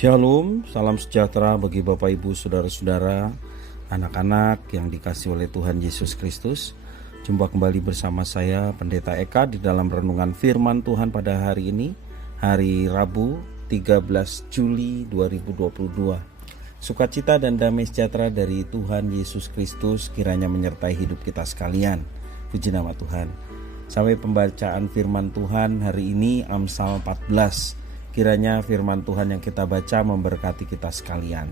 Shalom, salam sejahtera bagi Bapak Ibu Saudara-saudara, anak-anak yang dikasihi oleh Tuhan Yesus Kristus. Jumpa kembali bersama saya Pendeta Eka di dalam renungan firman Tuhan pada hari ini, hari Rabu 13 Juli 2022. Sukacita dan damai sejahtera dari Tuhan Yesus Kristus kiranya menyertai hidup kita sekalian. Puji nama Tuhan. Sampai pembacaan firman Tuhan hari ini Amsal 14. Kiranya firman Tuhan yang kita baca memberkati kita sekalian.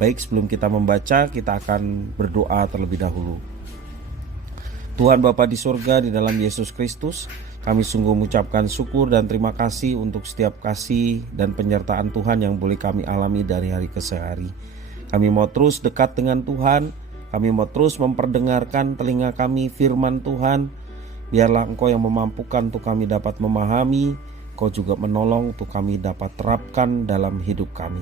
Baik, sebelum kita membaca, kita akan berdoa terlebih dahulu. Tuhan Bapa di surga, di dalam Yesus Kristus, kami sungguh mengucapkan syukur dan terima kasih untuk setiap kasih dan penyertaan Tuhan yang boleh kami alami dari hari ke hari. Kami mau terus dekat dengan Tuhan, kami mau terus memperdengarkan telinga kami firman Tuhan. Biarlah Engkau yang memampukan untuk kami dapat memahami, Kau juga menolong untuk kami dapat terapkan dalam hidup kami.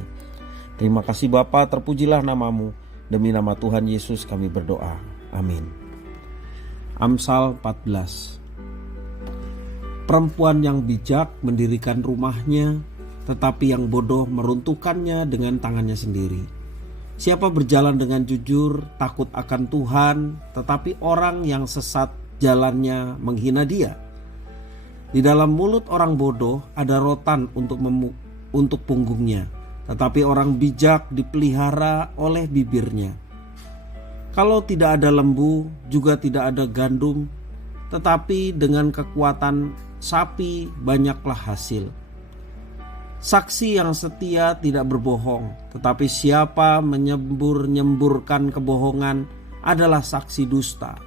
Terima kasih Bapa, terpujilah namamu. Demi nama Tuhan Yesus kami berdoa. Amin. Amsal 14. Perempuan yang bijak mendirikan rumahnya, tetapi yang bodoh meruntuhkannya dengan tangannya sendiri. Siapa berjalan dengan jujur, takut akan Tuhan, tetapi orang yang sesat jalannya menghina Dia. Di dalam mulut orang bodoh ada rotan untuk punggungnya, tetapi orang bijak dipelihara oleh bibirnya. Kalau tidak ada lembu, juga tidak ada gandum, tetapi dengan kekuatan sapi banyaklah hasil. Saksi yang setia tidak berbohong, tetapi siapa menyembur-nyemburkan kebohongan adalah saksi dusta.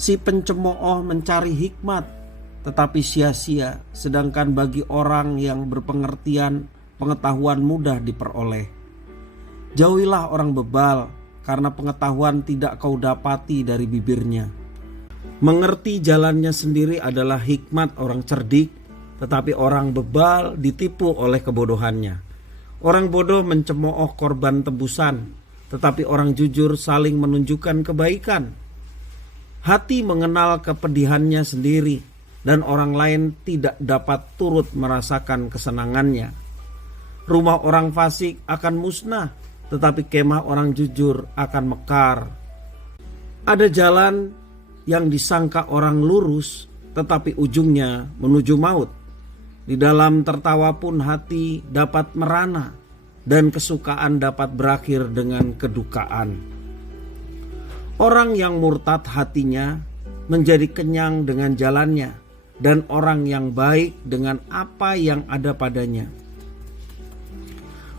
Si pencemooh mencari hikmat, tetapi sia-sia, sedangkan bagi orang yang berpengertian, pengetahuan mudah diperoleh. Jauhilah orang bebal, karena pengetahuan tidak kau dapati dari bibirnya. Mengerti jalannya sendiri adalah hikmat orang cerdik, tetapi orang bebal ditipu oleh kebodohannya. Orang bodoh mencemooh korban tebusan, tetapi orang jujur saling menunjukkan kebaikan. Hati mengenal kepedihannya sendiri, dan orang lain tidak dapat turut merasakan kesenangannya. Rumah orang fasik akan musnah, tetapi kemah orang jujur akan mekar. Ada jalan yang disangka orang lurus, tetapi ujungnya menuju maut. Di dalam tertawa pun hati dapat merana, dan kesukaan dapat berakhir dengan kedukaan. Orang yang murtad hatinya menjadi kenyang dengan jalannya, dan orang yang baik dengan apa yang ada padanya.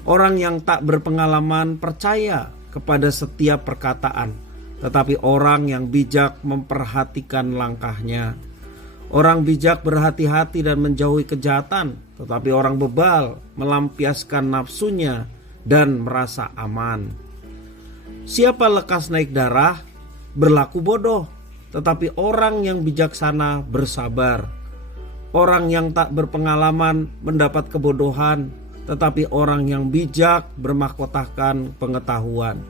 Orang yang tak berpengalaman percaya kepada setiap perkataan, tetapi orang yang bijak memperhatikan langkahnya. Orang bijak berhati-hati dan menjauhi kejahatan, tetapi orang bebal melampiaskan nafsunya dan merasa aman. Siapa lekas naik darah, berlaku bodoh, tetapi orang yang bijaksana bersabar. Orang yang tak berpengalaman mendapat kebodohan, tetapi orang yang bijak bermahkotakan pengetahuan.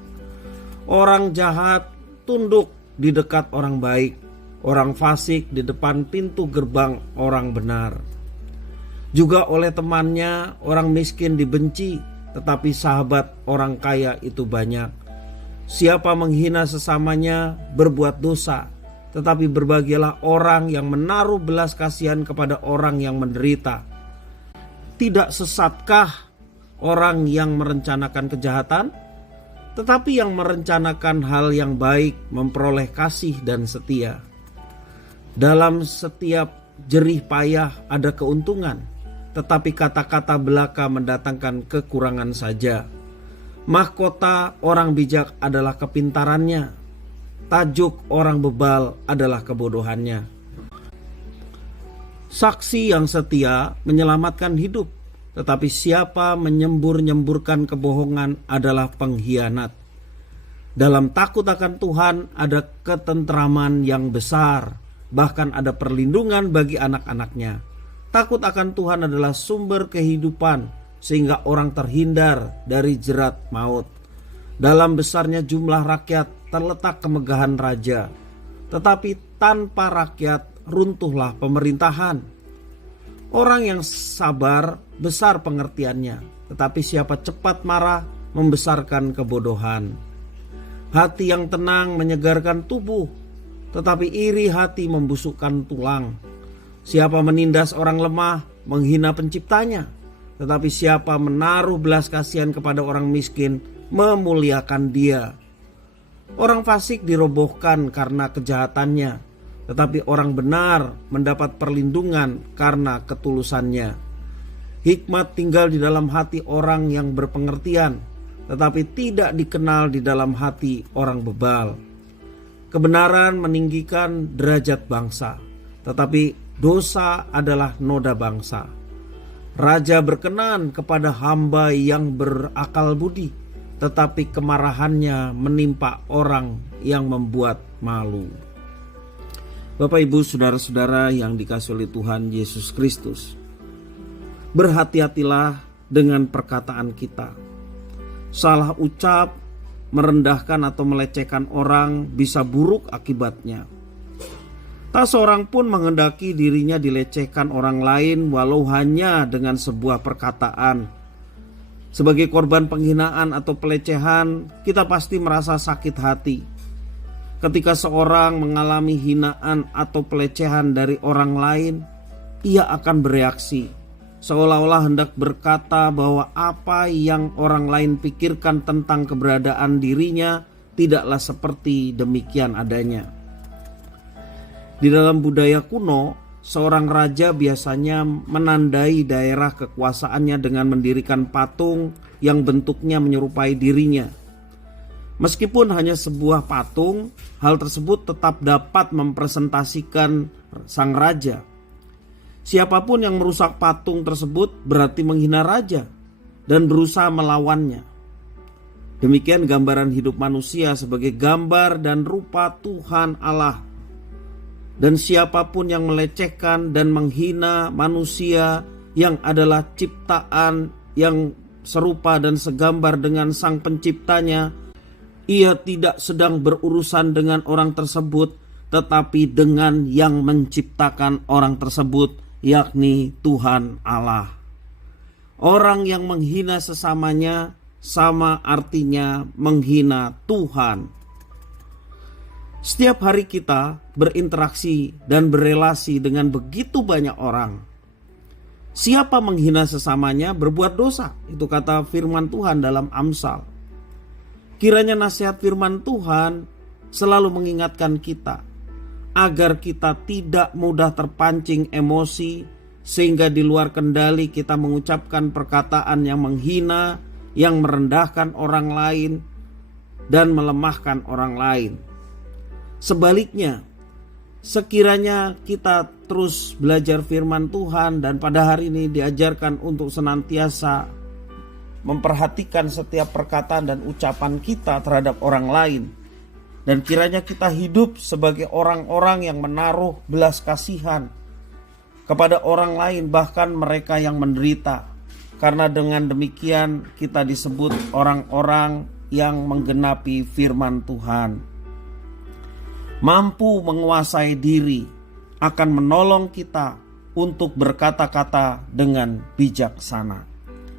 Orang jahat tunduk di dekat orang baik, orang fasik di depan pintu gerbang orang benar. Juga oleh temannya orang miskin dibenci, tetapi sahabat orang kaya itu banyak. Siapa menghina sesamanya berbuat dosa, tetapi berbahagialah orang yang menaruh belas kasihan kepada orang yang menderita. Tidak sesatkah orang yang merencanakan kejahatan? Tetapi yang merencanakan hal yang baik memperoleh kasih dan setia. Dalam setiap jerih payah ada keuntungan, tetapi kata-kata belaka mendatangkan kekurangan saja. Mahkota orang bijak adalah kepintarannya, tajuk orang bebal adalah kebodohannya. Saksi yang setia menyelamatkan hidup, tetapi siapa menyembur-nyemburkan kebohongan adalah pengkhianat. Dalam takut akan Tuhan ada ketentraman yang besar, bahkan ada perlindungan bagi anak-anaknya. Takut akan Tuhan adalah sumber kehidupan, sehingga orang terhindar dari jerat maut. Dalam besarnya jumlah rakyat terletak kemegahan raja, tetapi tanpa rakyat runtuhlah pemerintahan. Orang yang sabar besar pengertiannya, tetapi siapa cepat marah membesarkan kebodohan. Hati yang tenang menyegarkan tubuh, tetapi iri hati membusukkan tulang. Siapa menindas orang lemah menghina penciptanya, tetapi siapa menaruh belas kasihan kepada orang miskin memuliakan dia. Orang fasik dirobohkan karena kejahatannya, tetapi orang benar mendapat perlindungan karena ketulusannya. Hikmat tinggal di dalam hati orang yang berpengertian, tetapi tidak dikenal di dalam hati orang bebal. Kebenaran meninggikan derajat bangsa, tetapi dosa adalah noda bangsa. Raja berkenan kepada hamba yang berakal budi, tetapi kemarahannya menimpa orang yang membuat malu. Bapak, Ibu, saudara-saudara yang dikasihi oleh Tuhan Yesus Kristus, berhati-hatilah dengan perkataan kita. Salah ucap, merendahkan atau melecehkan orang bisa buruk akibatnya. Tak seorang pun menghendaki dirinya dilecehkan orang lain walau hanya dengan sebuah perkataan. Sebagai korban penghinaan atau pelecehan, kita pasti merasa sakit hati. Ketika seorang mengalami hinaan atau pelecehan dari orang lain, ia akan bereaksi seolah-olah hendak berkata bahwa apa yang orang lain pikirkan tentang keberadaan dirinya tidaklah seperti demikian adanya. Di dalam budaya kuno, seorang raja biasanya menandai daerah kekuasaannya dengan mendirikan patung yang bentuknya menyerupai dirinya. Meskipun hanya sebuah patung, hal tersebut tetap dapat mempresentasikan sang raja. Siapapun yang merusak patung tersebut berarti menghina raja dan berusaha melawannya. Demikian gambaran hidup manusia sebagai gambar dan rupa Tuhan Allah. Dan siapapun yang melecehkan dan menghina manusia yang adalah ciptaan yang serupa dan segambar dengan sang penciptanya, ia tidak sedang berurusan dengan orang tersebut, tetapi dengan yang menciptakan orang tersebut, yakni Tuhan Allah. Orang yang menghina sesamanya sama artinya menghina Tuhan. Setiap hari kita berinteraksi dan berelasi dengan begitu banyak orang. Siapa menghina sesamanya berbuat dosa. Itu kata firman Tuhan dalam Amsal. Kiranya nasihat firman Tuhan selalu mengingatkan kita agar kita tidak mudah terpancing emosi sehingga di luar kendali kita mengucapkan perkataan yang menghina, yang merendahkan orang lain dan melemahkan orang lain. Sebaliknya, sekiranya kita terus belajar firman Tuhan dan pada hari ini diajarkan untuk senantiasa memperhatikan setiap perkataan dan ucapan kita terhadap orang lain. Dan kiranya kita hidup sebagai orang-orang yang menaruh belas kasihan kepada orang lain, bahkan mereka yang menderita. Karena dengan demikian kita disebut orang-orang yang menggenapi firman Tuhan. Mampu menguasai diri akan menolong kita untuk berkata-kata dengan bijaksana.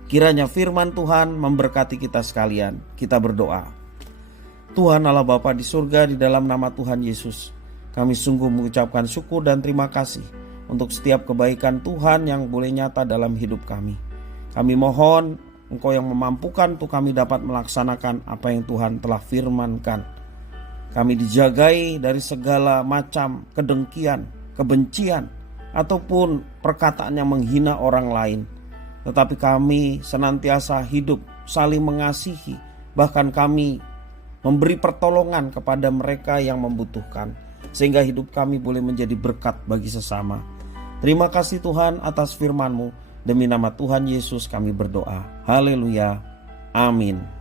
Kiranya firman Tuhan memberkati kita sekalian. Kita berdoa. Tuhan Allah Bapa di surga, di dalam nama Tuhan Yesus, kami sungguh mengucapkan syukur dan terima kasih untuk setiap kebaikan Tuhan yang boleh nyata dalam hidup kami. Kami mohon Engkau yang memampukan untuk kami dapat melaksanakan apa yang Tuhan telah firmankan. Kami dijagai dari segala macam kedengkian, kebencian, ataupun perkataan yang menghina orang lain. Tetapi kami senantiasa hidup saling mengasihi, bahkan kami memberi pertolongan kepada mereka yang membutuhkan, sehingga hidup kami boleh menjadi berkat bagi sesama. Terima kasih Tuhan atas firman-Mu. Demi nama Tuhan Yesus kami berdoa. Haleluya. Amin.